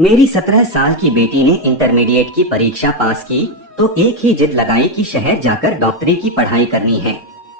मेरी 17 साल की बेटी ने इंटरमीडिएट की परीक्षा पास की तो एक ही जिद लगाई कि शहर जाकर डॉक्टरी की पढ़ाई करनी है।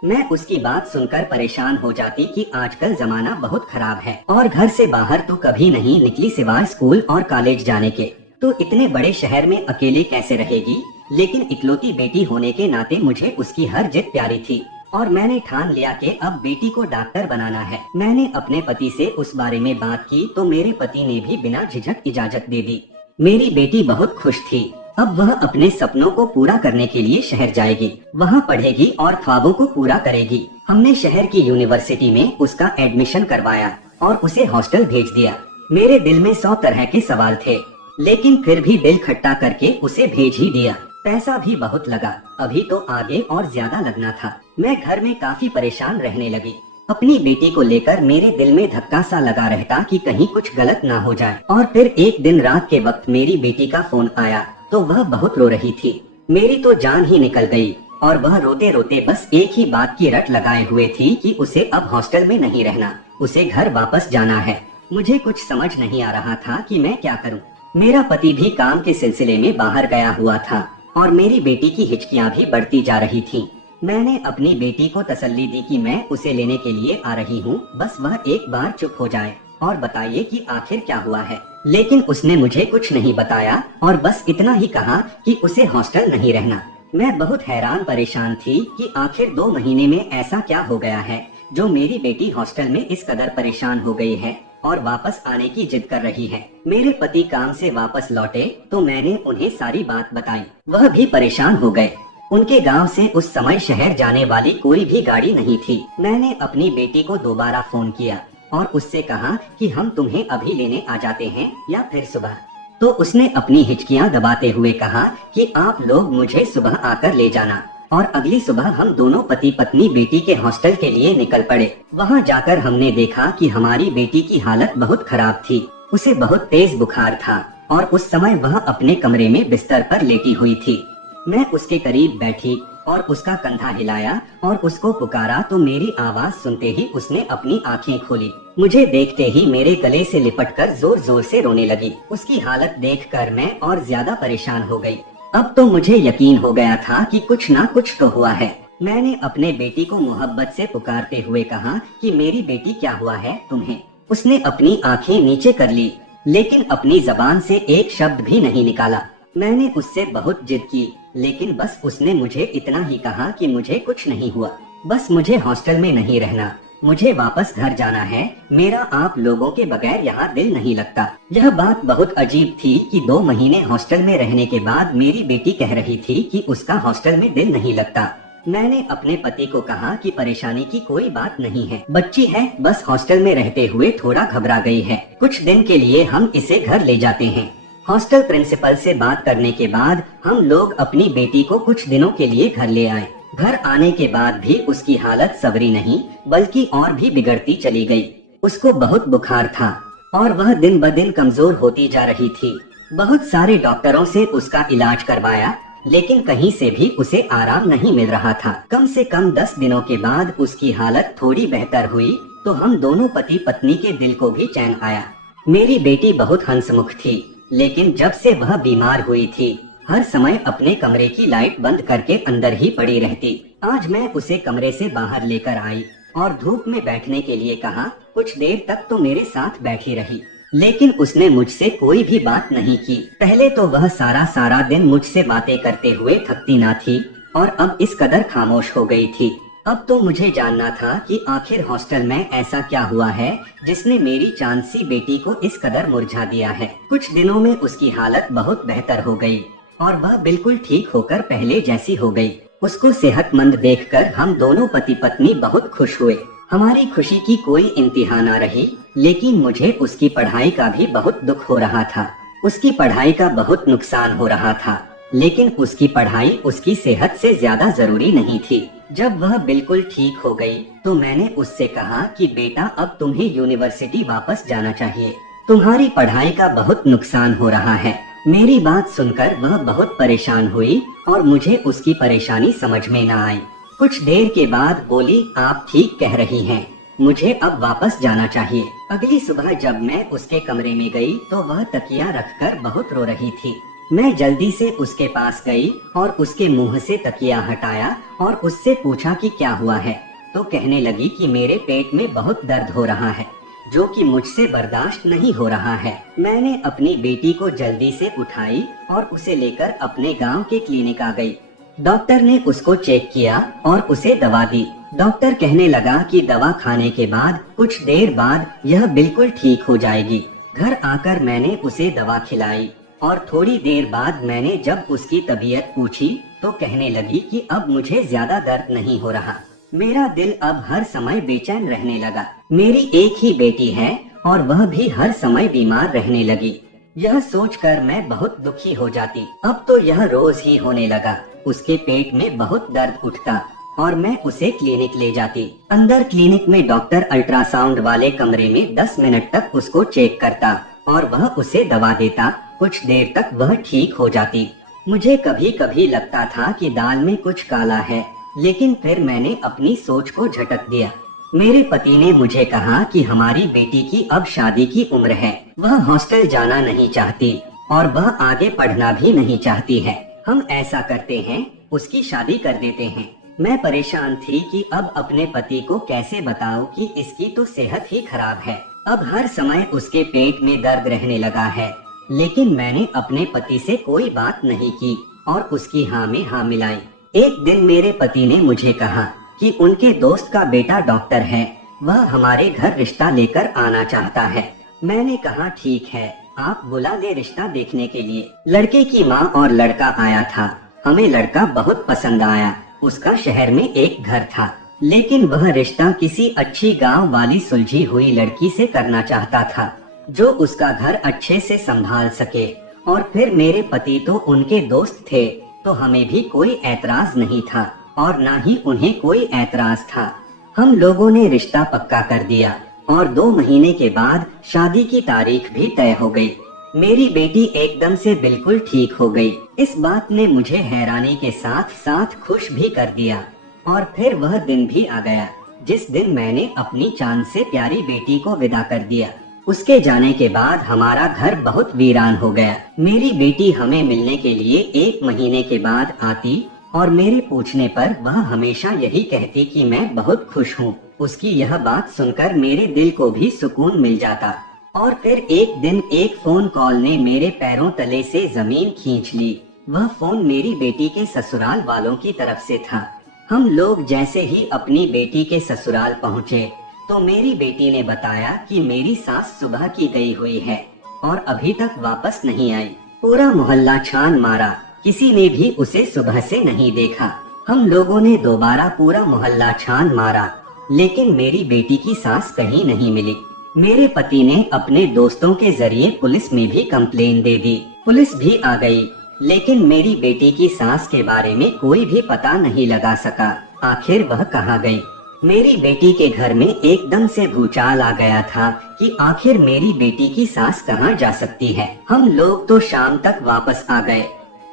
मैं उसकी बात सुनकर परेशान हो जाती कि आजकल जमाना बहुत खराब है और घर से बाहर तो कभी नहीं निकली सिवाय स्कूल और कॉलेज जाने के। तो इतने बड़े शहर में अकेले कैसे रहेगी। लेकिन इकलौती बेटी होने के नाते मुझे उसकी हर जिद प्यारी थी और मैंने ठान लिया कि अब बेटी को डॉक्टर बनाना है। मैंने अपने पति से उस बारे में बात की तो मेरे पति ने भी बिना झिझक इजाजत दे दी। मेरी बेटी बहुत खुश थी। अब वह अपने सपनों को पूरा करने के लिए शहर जाएगी, वहाँ पढ़ेगी और ख्वाबों को पूरा करेगी। हमने शहर की यूनिवर्सिटी में उसका एडमिशन करवाया और उसे हॉस्टल भेज दिया। मेरे दिल में 100 तरह के सवाल थे, लेकिन फिर भी दिल खट्टा करके उसे भेज ही दिया। पैसा भी बहुत लगा, अभी तो आगे और ज्यादा लगना था। मैं घर में काफी परेशान रहने लगी। अपनी बेटी को लेकर मेरे दिल में धक्का सा लगा रहता कि कहीं कुछ गलत ना हो जाए। और फिर एक दिन रात के वक्त मेरी बेटी का फोन आया तो वह बहुत रो रही थी। मेरी तो जान ही निकल गई और वह रोते रोते बस एक ही बात की रट लगाए हुए थी कि उसे अब हॉस्टल में नहीं रहना, उसे घर वापस जाना है। मुझे कुछ समझ नहीं आ रहा था कि मैं क्या करूं। मेरा पति भी काम के सिलसिले में बाहर गया हुआ था और मेरी बेटी की हिचकियां भी बढ़ती जा रही थीं। मैंने अपनी बेटी को तसल्ली दी कि मैं उसे लेने के लिए आ रही हूँ, बस वह एक बार चुप हो जाए और बताइए कि आखिर क्या हुआ है। लेकिन उसने मुझे कुछ नहीं बताया और बस इतना ही कहा कि उसे हॉस्टल नहीं रहना। मैं बहुत हैरान परेशान थी कि आखिर 2 महीने में ऐसा क्या हो गया है जो मेरी बेटी हॉस्टल में इस कदर परेशान हो गई है और वापस आने की जिद कर रही है। मेरे पति काम से वापस लौटे तो मैंने उन्हें सारी बात बताई। वह भी परेशान हो गए। उनके गांव से उस समय शहर जाने वाली कोई भी गाड़ी नहीं थी। मैंने अपनी बेटी को दोबारा फोन किया और उससे कहा कि हम तुम्हें अभी लेने आ जाते हैं या फिर सुबह। तो उसने अपनी हिचकियां दबाते हुए कहा कि आप लोग मुझे सुबह आकर ले जाना। और अगली सुबह हम दोनों पति पत्नी बेटी के हॉस्टल के लिए निकल पड़े। वहां जाकर हमने देखा कि हमारी बेटी की हालत बहुत खराब थी। उसे बहुत तेज बुखार था और उस समय वह अपने कमरे में बिस्तर पर लेटी हुई थी। मैं उसके करीब बैठी और उसका कंधा हिलाया और उसको पुकारा तो मेरी आवाज सुनते ही उसने अपनी आंखें खोली। मुझे देखते ही मेरे गले से लिपटकर जोर जोर से रोने लगी। उसकी हालत देखकर मैं और ज्यादा परेशान हो गई। अब तो मुझे यकीन हो गया था कि कुछ ना कुछ तो हुआ है। मैंने अपने बेटी को मोहब्बत से पुकारते हुए कहा कि मेरी बेटी क्या हुआ है तुम्हें। उसने अपनी आंखें नीचे कर ली, लेकिन अपनी जबान से एक शब्द भी नहीं निकाला। मैंने उससे बहुत जिद की, लेकिन बस उसने मुझे इतना ही कहा कि मुझे कुछ नहीं हुआ, बस मुझे हॉस्टल में नहीं रहना, मुझे वापस घर जाना है, मेरा आप लोगों के बगैर यहाँ दिल नहीं लगता। यह बात बहुत अजीब थी कि 2 महीने हॉस्टल में रहने के बाद मेरी बेटी कह रही थी कि उसका हॉस्टल में दिल नहीं लगता। मैंने अपने पति को कहा कि परेशानी की कोई बात नहीं है, बच्ची है, बस हॉस्टल में रहते हुए थोड़ा घबरा गई है, कुछ दिन के लिए हम इसे घर ले जाते हैं। हॉस्टल प्रिंसिपल से बात करने के बाद हम लोग अपनी बेटी को कुछ दिनों के लिए घर ले आए। घर आने के बाद भी उसकी हालत संवरी नहीं, बल्कि और भी बिगड़ती चली गई। उसको बहुत बुखार था और वह दिन ब दिन कमजोर होती जा रही थी। बहुत सारे डॉक्टरों से उसका इलाज करवाया, लेकिन कहीं से भी उसे आराम नहीं मिल रहा था। कम से कम 10 दिनों के बाद उसकी हालत थोड़ी बेहतर हुई तो हम दोनों पति पत्नी के दिल को भी चैन आया। मेरी बेटी बहुत हंसमुख थी, लेकिन जब से वह बीमार हुई थी हर समय अपने कमरे की लाइट बंद करके अंदर ही पड़ी रहती। आज मैं उसे कमरे से बाहर लेकर आई और धूप में बैठने के लिए कहा। कुछ देर तक तो मेरे साथ बैठी रही, लेकिन उसने मुझसे कोई भी बात नहीं की। पहले तो वह सारा दिन मुझसे बातें करते हुए थकती ना थी और अब इस कदर खामोश हो गई थी। अब तो मुझे जानना था कि आखिर हॉस्टल में ऐसा क्या हुआ है जिसने मेरी चांद सी बेटी को इस कदर मुरझा दिया है। कुछ दिनों में उसकी हालत बहुत बेहतर हो गई और वह बिल्कुल ठीक होकर पहले जैसी हो गई। उसको सेहतमंद देखकर हम दोनों पति पत्नी बहुत खुश हुए। हमारी खुशी की कोई इंतहा ना रही, लेकिन मुझे उसकी पढ़ाई का भी बहुत दुख हो रहा था। उसकी पढ़ाई का बहुत नुकसान हो रहा था, लेकिन उसकी पढ़ाई उसकी सेहत से ज्यादा जरूरी नहीं थी। जब वह बिल्कुल ठीक हो गई तो मैंने उससे कहा कि बेटा अब तुम्हें यूनिवर्सिटी वापस जाना चाहिए, तुम्हारी पढ़ाई का बहुत नुकसान हो रहा है। मेरी बात सुनकर वह बहुत परेशान हुई और मुझे उसकी परेशानी समझ में न आई। कुछ देर के बाद बोली, आप ठीक कह रही हैं, मुझे अब वापस जाना चाहिए। अगली सुबह जब मैं उसके कमरे में गई तो वह तकिया रखकर बहुत रो रही थी। मैं जल्दी से उसके पास गई और उसके मुंह से तकिया हटाया और उससे पूछा कि क्या हुआ है। तो कहने लगी कि मेरे पेट में बहुत दर्द हो रहा है, जो कि मुझसे बर्दाश्त नहीं हो रहा है। मैंने अपनी बेटी को जल्दी से उठाई और उसे लेकर अपने गांव के क्लिनिक आ गई। डॉक्टर ने उसको चेक किया और उसे दवा दी। डॉक्टर कहने लगा कि दवा खाने के बाद कुछ देर बाद यह बिल्कुल ठीक हो जाएगी। घर आकर मैंने उसे दवा खिलाई और थोड़ी देर बाद मैंने जब उसकी तबीयत पूछी तो कहने लगी कि अब मुझे ज्यादा दर्द नहीं हो रहा। मेरा दिल अब हर समय बेचैन रहने लगा। मेरी एक ही बेटी है और वह भी हर समय बीमार रहने लगी। यह सोचकर मैं बहुत दुखी हो जाती। अब तो यह रोज ही होने लगा। उसके पेट में बहुत दर्द उठता और मैं उसे क्लिनिक ले जाती। अंदर क्लिनिक में डॉक्टर अल्ट्रासाउंड वाले कमरे में 10 मिनट तक उसको चेक करता और वह उसे दवा देता। कुछ देर तक वह ठीक हो जाती। मुझे कभी कभी लगता था कि दाल में कुछ काला है, लेकिन फिर मैंने अपनी सोच को झटक दिया। मेरे पति ने मुझे कहा कि हमारी बेटी की अब शादी की उम्र है, वह हॉस्टल जाना नहीं चाहती और वह आगे पढ़ना भी नहीं चाहती है। हम ऐसा करते हैं, उसकी शादी कर देते हैं। मैं परेशान थी कि अब अपने पति को कैसे बताऊं कि इसकी तो सेहत ही खराब है। अब हर समय उसके पेट में दर्द रहने लगा है, लेकिन मैंने अपने पति से कोई बात नहीं की और उसकी हाँ में हाँ मिलाई। एक दिन मेरे पति ने मुझे कहा कि उनके दोस्त का बेटा डॉक्टर है, वह हमारे घर रिश्ता लेकर आना चाहता है। मैंने कहा ठीक है, आप बुला ले रिश्ता देखने के लिए। लड़के की माँ और लड़का आया था। हमें लड़का बहुत पसंद आया। उसका शहर में एक घर था, लेकिन वह रिश्ता किसी अच्छी गांव वाली सुलझी हुई लड़की से करना चाहता था, जो उसका घर अच्छे से संभाल सके। और फिर मेरे पति तो उनके दोस्त थे, तो हमें भी कोई ऐतराज नहीं था और ना ही उन्हें कोई ऐतराज था। हम लोगों ने रिश्ता पक्का कर दिया और 2 महीने के बाद शादी की तारीख भी तय हो गई। मेरी बेटी एकदम से बिल्कुल ठीक हो गई। इस बात ने मुझे हैरानी के साथ साथ खुश भी कर दिया। और फिर वह दिन भी आ गया जिस दिन मैंने अपनी चांद से प्यारी बेटी को विदा कर दिया। उसके जाने के बाद हमारा घर बहुत वीरान हो गया। मेरी बेटी हमें मिलने के लिए 1 महीने के बाद आती और मेरे पूछने पर वह हमेशा यही कहती कि मैं बहुत खुश हूँ। उसकी यह बात सुनकर मेरे दिल को भी सुकून मिल जाता। और फिर एक दिन एक फोन कॉल ने मेरे पैरों तले से जमीन खींच ली। वह फोन मेरी बेटी के ससुराल वालों की तरफ से था। हम लोग जैसे ही अपनी बेटी के ससुराल पहुँचे तो मेरी बेटी ने बताया कि मेरी सास सुबह की गई हुई है और अभी तक वापस नहीं आई। पूरा मोहल्ला छान मारा, किसी ने भी उसे सुबह से नहीं देखा। हम लोगों ने दोबारा पूरा मोहल्ला छान मारा, लेकिन मेरी बेटी की सास कहीं नहीं मिली। मेरे पति ने अपने दोस्तों के जरिए पुलिस में भी कंप्लेन दे दी। पुलिस भी आ गई, लेकिन मेरी बेटी की सास के बारे में कोई भी पता नहीं लगा सका। आखिर वह कहाँ गई। मेरी बेटी के घर में एकदम से भूचाल आ गया था कि आखिर मेरी बेटी की सास कहाँ जा सकती है। हम लोग तो शाम तक वापस आ गए।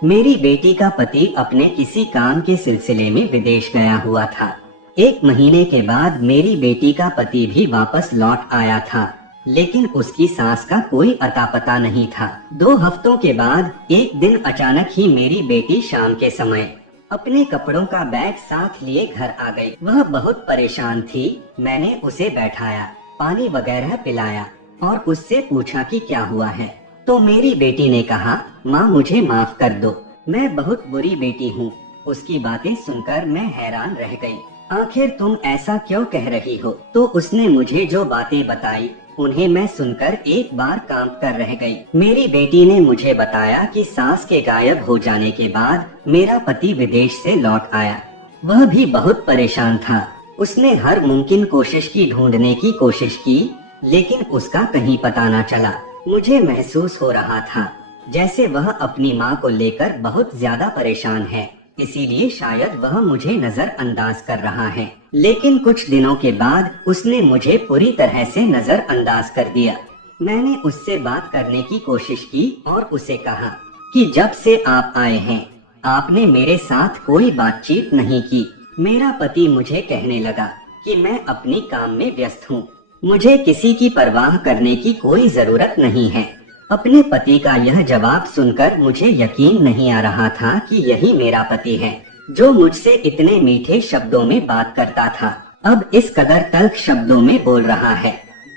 मेरी बेटी का पति अपने किसी काम के सिलसिले में विदेश गया हुआ था। 1 महीने के बाद मेरी बेटी का पति भी वापस लौट आया था, लेकिन उसकी सास का कोई अता पता नहीं था। 2 हफ्तों के बाद एक दिन अचानक ही मेरी बेटी शाम के समय अपने कपड़ों का बैग साथ लिए घर आ गई। वह बहुत परेशान थी। मैंने उसे बैठाया, पानी वगैरह पिलाया और उससे पूछा कि क्या हुआ है। तो मेरी बेटी ने कहा, माँ मुझे माफ कर दो, मैं बहुत बुरी बेटी हूँ। उसकी बातें सुनकर मैं हैरान रह गई। आखिर तुम ऐसा क्यों कह रही हो? तो उसने मुझे जो बातें बताई उन्हें मैं सुनकर एक बार कांप कर रह गई। मेरी बेटी ने मुझे बताया कि सास के गायब हो जाने के बाद मेरा पति विदेश से लौट आया। वह भी बहुत परेशान था। उसने हर मुमकिन कोशिश की, ढूंढने की कोशिश की, लेकिन उसका कहीं पता न चला। मुझे महसूस हो रहा था जैसे वह अपनी माँ को लेकर बहुत ज्यादा परेशान है, इसीलिए शायद वह मुझे नजरअंदाज कर रहा है। लेकिन कुछ दिनों के बाद उसने मुझे पूरी तरह से नजरअंदाज कर दिया। मैंने उससे बात करने की कोशिश की और उसे कहा कि जब से आप आए हैं आपने मेरे साथ कोई बातचीत नहीं की। मेरा पति मुझे कहने लगा कि मैं अपनी काम में व्यस्त हूँ। मुझे किसी की परवाह करने की कोई जरूरत नहीं है। अपने पति का यह जवाब सुनकर मुझे यकीन नहीं आ रहा था कि यही मेरा पति है, जो मुझसे इतने मीठे शब्दों में बात करता था, अब इस कदर तल्ख शब्दों में बोल रहा है।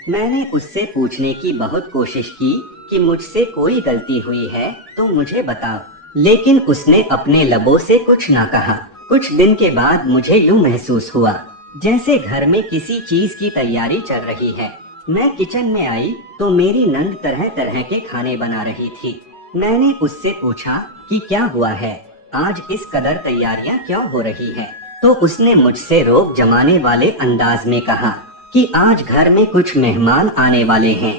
मैंने उससे पूछने की बहुत कोशिश की कि मुझसे कोई गलती हुई है तो मुझे बताओ, लेकिन उसने अपने लबों से कुछ ना कहा। कुछ दिन के बाद मुझे यूं महसूस हुआ जैसे घर में किसी चीज की तैयारी चल रही है। मैं किचन में आई तो मेरी नंद तरह तरह के खाने बना रही थी। मैंने उससे पूछा कि क्या हुआ है, आज इस कदर तैयारियां क्यों हो रही है? तो उसने मुझसे रोक जमाने वाले अंदाज में कहा कि आज घर में कुछ मेहमान आने वाले हैं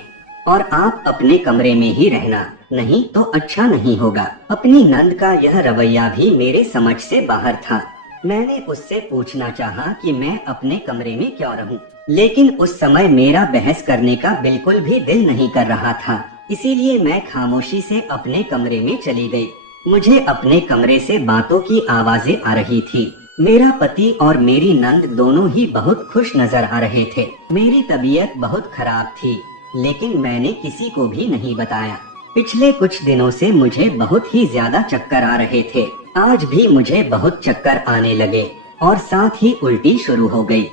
और आप अपने कमरे में ही रहना, नहीं तो अच्छा नहीं होगा। अपनी नंद का यह रवैया भी मेरे समझ से बाहर था। मैंने उससे पूछना चाहा कि मैं अपने कमरे में क्यों रहूं, लेकिन उस समय मेरा बहस करने का बिल्कुल भी दिल नहीं कर रहा था, इसीलिए मैं खामोशी से अपने कमरे में चली गई। मुझे अपने कमरे से बातों की आवाजें आ रही थी। मेरा पति और मेरी नंद दोनों ही बहुत खुश नजर आ रहे थे। मेरी तबीयत बहुत खराब थी, लेकिन मैंने किसी को भी नहीं बताया। पिछले कुछ दिनों से मुझे बहुत ही ज्यादा चक्कर आ रहे थे। आज भी मुझे बहुत चक्कर आने लगे और साथ ही उल्टी शुरू हो गई।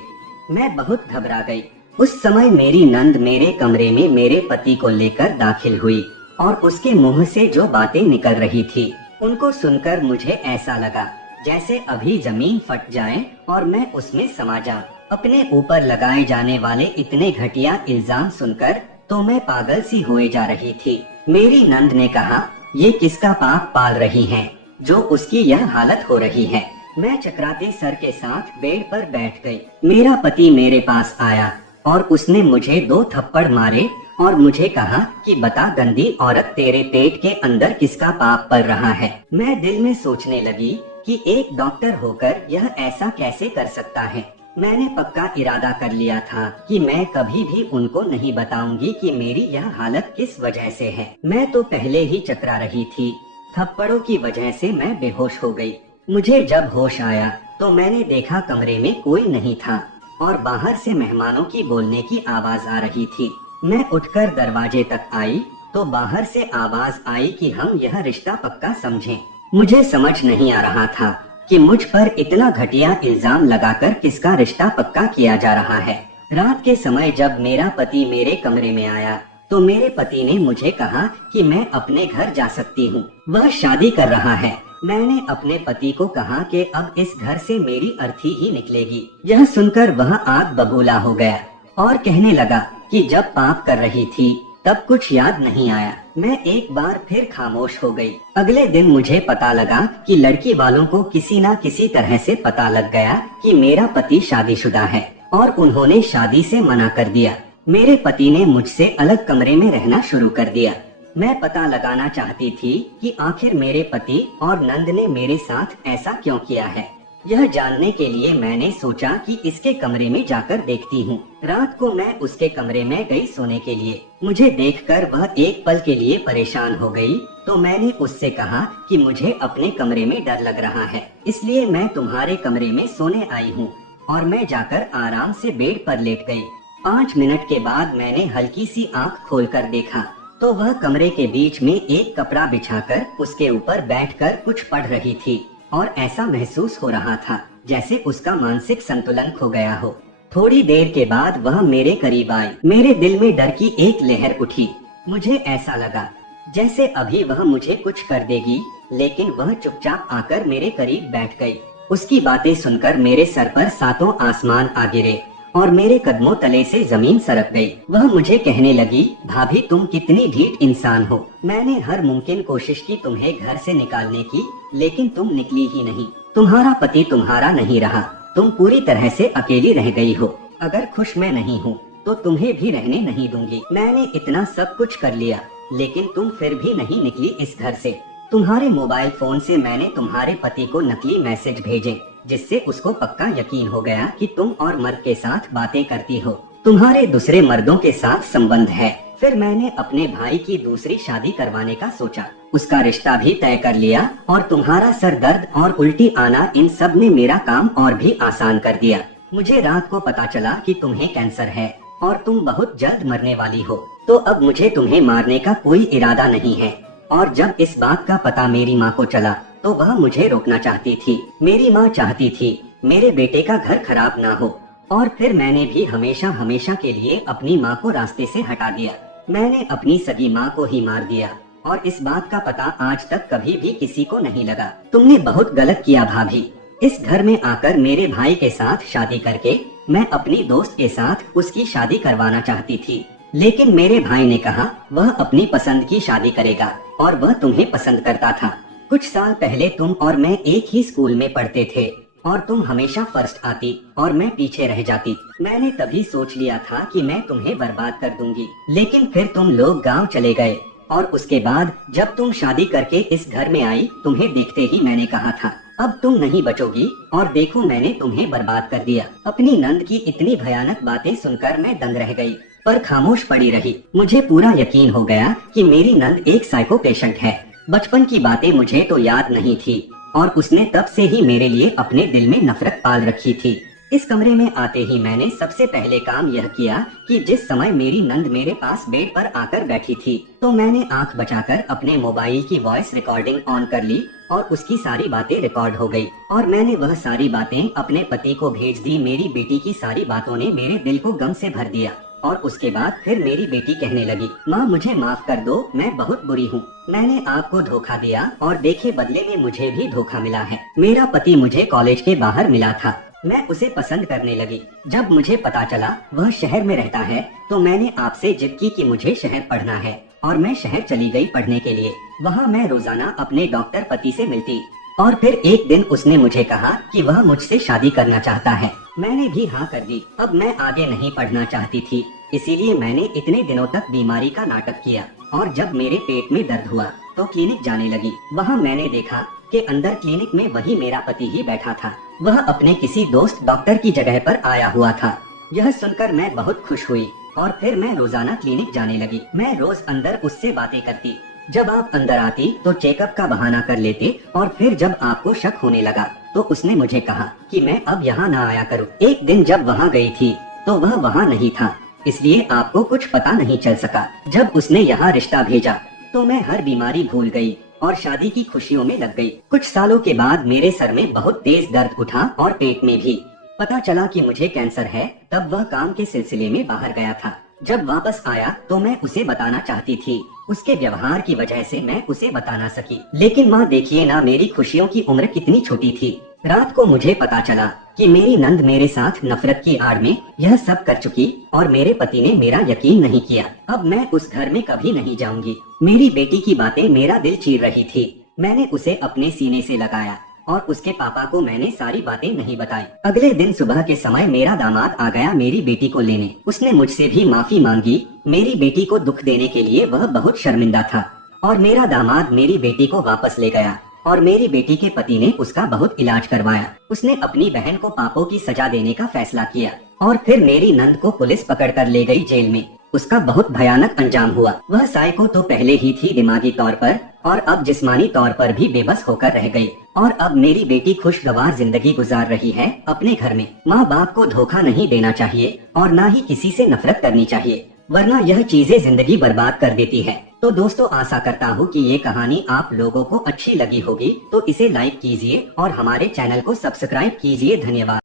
मैं बहुत घबरा गई। उस समय मेरी नंद मेरे कमरे में मेरे पति को लेकर दाखिल हुई और उसके मुंह से जो बातें निकल रही थी, उनको सुनकर मुझे ऐसा लगा जैसे अभी जमीन फट जाए और मैं उसमें समा जाऊं। अपने ऊपर लगाए जाने वाले इतने घटिया इल्जाम सुनकर तो मैं पागल सी होए जा रही थी। मेरी नंद ने कहा, ये किसका पाप पाल रही हैं, जो उसकी यह हालत हो रही है। मैं चकराते सर के साथ बेड पर बैठ गई। मेरा पति मेरे पास आया और उसने मुझे 2 थप्पड़ मारे और मुझे कहा कि बता गंदी औरत, तेरे पेट के अंदर किसका पाप पल रहा है। मैं दिल में सोचने लगी कि एक डॉक्टर होकर यह ऐसा कैसे कर सकता है। मैंने पक्का इरादा कर लिया था कि मैं कभी भी उनको नहीं बताऊंगी कि मेरी यह हालत किस वजह से है। मैं तो पहले ही चकरा रही थी। थप्पड़ों की वजह से मैं बेहोश हो गई। मुझे जब होश आया तो मैंने देखा कमरे में कोई नहीं था और बाहर से मेहमानों की बोलने की आवाज आ रही थी। मैं उठकर दरवाजे तक आई तो बाहर से आवाज आई कि हम यह रिश्ता पक्का समझें। मुझे समझ नहीं आ रहा था कि मुझ पर इतना घटिया इल्जाम लगाकर किसका रिश्ता पक्का किया जा रहा है। रात के समय जब मेरा पति मेरे कमरे में आया तो मेरे पति ने मुझे कहा कि मैं अपने घर जा सकती हूँ, वह शादी कर रहा है। मैंने अपने पति को कहा कि अब इस घर से मेरी अर्थी ही निकलेगी। यह सुनकर वह आग बबूला हो गया और कहने लगा कि जब पाप कर रही थी तब कुछ याद नहीं आया। मैं एक बार फिर खामोश हो गई। अगले दिन मुझे पता लगा कि लड़की वालों को किसी न किसी तरह से पता लग गया कि मेरा पति शादीशुदा है और उन्होंने शादी से मना कर दिया। मेरे पति ने मुझसे अलग कमरे में रहना शुरू कर दिया। मैं पता लगाना चाहती थी कि आखिर मेरे पति और नंद ने मेरे साथ ऐसा क्यों किया है। यह जानने के लिए मैंने सोचा कि इसके कमरे में जाकर देखती हूँ। रात को मैं उसके कमरे में गई सोने के लिए। मुझे देखकर वह एक पल के लिए परेशान हो गई तो मैंने उससे कहा कि मुझे अपने कमरे में डर लग रहा है, इसलिए मैं तुम्हारे कमरे में सोने आई हूँ। और मैं जाकर आराम से बेड पर लेट गई। 5 मिनट के बाद मैंने हल्की सी आंख खोलकर देखा तो वह कमरे के बीच में एक कपड़ा बिछाकर उसके ऊपर बैठकर कुछ पढ़ रही थी और ऐसा महसूस हो रहा था जैसे उसका मानसिक संतुलन खो गया हो। थोड़ी देर के बाद वह मेरे करीब आई। मेरे दिल में डर की एक लहर उठी। मुझे ऐसा लगा जैसे अभी वह मुझे कुछ कर देगी, लेकिन वह चुपचाप आकर मेरे करीब बैठ गई। उसकी बातें सुनकर मेरे सर पर 7 आसमान आ गिरे और मेरे कदमों तले से जमीन सरक गई। वह मुझे कहने लगी, भाभी तुम कितनी ढीठ इंसान हो। मैंने हर मुमकिन कोशिश की तुम्हें घर से निकालने की, लेकिन तुम निकली ही नहीं। तुम्हारा पति तुम्हारा नहीं रहा, तुम पूरी तरह से अकेली रह गई हो। अगर खुश मैं नहीं हूँ तो तुम्हें भी रहने नहीं दूंगी। मैंने इतना सब कुछ कर लिया, लेकिन तुम फिर भी नहीं निकली इस घर से। तुम्हारे मोबाइल फोन से मैंने तुम्हारे पति को नकली मैसेज भेजे, जिससे उसको पक्का यकीन हो गया कि तुम और मर्द के साथ बातें करती हो। तुम्हारे दूसरे मर्दों के साथ संबंध है। फिर मैंने अपने भाई की दूसरी शादी करवाने का सोचा। उसका रिश्ता भी तय कर लिया और तुम्हारा सर दर्द और उल्टी आना, इन सब ने मेरा काम और भी आसान कर दिया। मुझे रात को पता चला कि तुम्हें कैंसर है और तुम बहुत जल्द मरने वाली हो। तो अब मुझे तुम्हें मारने का कोई इरादा नहीं है। और जब इस बात का पता मेरी माँ को चला तो वह मुझे रोकना चाहती थी। मेरी माँ चाहती थी मेरे बेटे का घर खराब ना हो। और फिर मैंने भी हमेशा हमेशा के लिए अपनी माँ को रास्ते से हटा दिया। मैंने अपनी सगी माँ को ही मार दिया और इस बात का पता आज तक कभी भी किसी को नहीं लगा। तुमने बहुत गलत किया भाभी। इस घर में आकर मेरे भाई के साथ शादी करके मैं अपनी दोस्त के साथ उसकी शादी करवाना चाहती थी, लेकिन मेरे भाई ने कहा वह अपनी पसंद की शादी करेगा और वह तुम्हें पसंद करता था। कुछ साल पहले तुम और मैं एक ही स्कूल में पढ़ते थे और तुम हमेशा फर्स्ट आती और मैं पीछे रह जाती। मैंने तभी सोच लिया था कि मैं तुम्हें बर्बाद कर दूंगी, लेकिन फिर तुम लोग गांव चले गए और उसके बाद जब तुम शादी करके इस घर में आई, तुम्हें देखते ही मैंने कहा था अब तुम नहीं बचोगी और देखो मैंने तुम्हें बर्बाद कर दिया। अपनी नंद की इतनी भयानक बातें सुनकर मैं दंग रह गई, पर खामोश पड़ी रही। मुझे पूरा यकीन हो गया कि मेरी नंद एक साइको पेशेंट है। बचपन की बातें मुझे तो याद नहीं थी और उसने तब से ही मेरे लिए अपने दिल में नफरत पाल रखी थी। इस कमरे में आते ही मैंने सबसे पहले काम यह किया कि जिस समय मेरी नंद मेरे पास बेड पर आकर बैठी थी तो मैंने आंख बचाकर अपने मोबाइल की वॉइस रिकॉर्डिंग ऑन कर ली और उसकी सारी बातें रिकॉर्ड हो गई और मैंने वह सारी बातें अपने पति को भेज दी। मेरी बेटी की सारी बातों ने मेरे दिल को गम से भर दिया और उसके बाद फिर मेरी बेटी कहने लगी, माँ मुझे माफ कर दो, मैं बहुत बुरी हूँ। मैंने आपको धोखा दिया और देखे बदले में मुझे भी धोखा मिला है। मेरा पति मुझे कॉलेज के बाहर मिला था, मैं उसे पसंद करने लगी। जब मुझे पता चला वह शहर में रहता है तो मैंने आपसे जिद की कि मुझे शहर पढ़ना है और मैं शहर चली गई पढ़ने के लिए। वहाँ मैं रोजाना अपने डॉक्टर पति से मिलती और फिर एक दिन उसने मुझे कहा कि वह मुझसे शादी करना चाहता है। मैंने भी हाँ कर दी। अब मैं आगे नहीं पढ़ना चाहती थी, इसीलिए मैंने इतने दिनों तक बीमारी का नाटक किया और जब मेरे पेट में दर्द हुआ तो क्लिनिक जाने लगी। वहाँ मैंने देखा कि अंदर क्लिनिक में वही मेरा पति ही बैठा था। वह अपने किसी दोस्त डॉक्टर की जगह पर आया हुआ था। यह सुनकर मैं बहुत खुश हुई और फिर मैं रोजाना क्लिनिक जाने लगी। मैं रोज अंदर उससे बातें करती। जब आप अंदर आती तो चेकअप का बहाना कर लेते और फिर जब आपको शक होने लगा तो उसने मुझे कहा कि मैं अब यहाँ न आया करूँ। एक दिन जब वहाँ गई थी तो वह वहाँ नहीं था, इसलिए आपको कुछ पता नहीं चल सका। जब उसने यहाँ रिश्ता भेजा तो मैं हर बीमारी भूल गई और शादी की खुशियों में लग गई। कुछ सालों के बाद मेरे सर में बहुत तेज दर्द उठा और पेट में भी। पता चला कि मुझे कैंसर है। तब वह काम के सिलसिले में बाहर गया था। जब वापस आया तो मैं उसे बताना चाहती थी, उसके व्यवहार की वजह से मैं उसे बता ना सकी। लेकिन माँ देखिए ना, मेरी खुशियों की उम्र कितनी छोटी थी। रात को मुझे पता चला कि मेरी नंद मेरे साथ नफरत की आड़ में यह सब कर चुकी और मेरे पति ने मेरा यकीन नहीं किया। अब मैं उस घर में कभी नहीं जाऊंगी। मेरी बेटी की बातें मेरा दिल चीर रही थी। मैंने उसे अपने सीने से लगाया और उसके पापा को मैंने सारी बातें नहीं बताई। अगले दिन सुबह के समय मेरा दामाद आ गया मेरी बेटी को लेने। उसने मुझसे भी माफी मांगी। मेरी बेटी को दुख देने के लिए वह बहुत शर्मिंदा था और मेरा दामाद मेरी बेटी को वापस ले गया और मेरी बेटी के पति ने उसका बहुत इलाज करवाया। उसने अपनी बहन को पापों की सजा देने का फैसला किया और फिर मेरी नंद को पुलिस पकड़ कर ले गई जेल में। उसका बहुत भयानक अंजाम हुआ। वह साइको तो पहले ही थी दिमागी तौर पर और अब जिस्मानी तौर पर भी बेबस होकर रह गई। और अब मेरी बेटी खुशगवार जिंदगी गुजार रही है अपने घर में। माँ बाप को धोखा नहीं देना चाहिए और न ही किसी से नफरत करनी चाहिए, वरना यह चीजें जिंदगी बर्बाद कर देती है। तो दोस्तों, आशा करता हूँ कि ये कहानी आप लोगों को अच्छी लगी होगी। तो इसे लाइक कीजिए और हमारे चैनल को सब्सक्राइब कीजिए। धन्यवाद।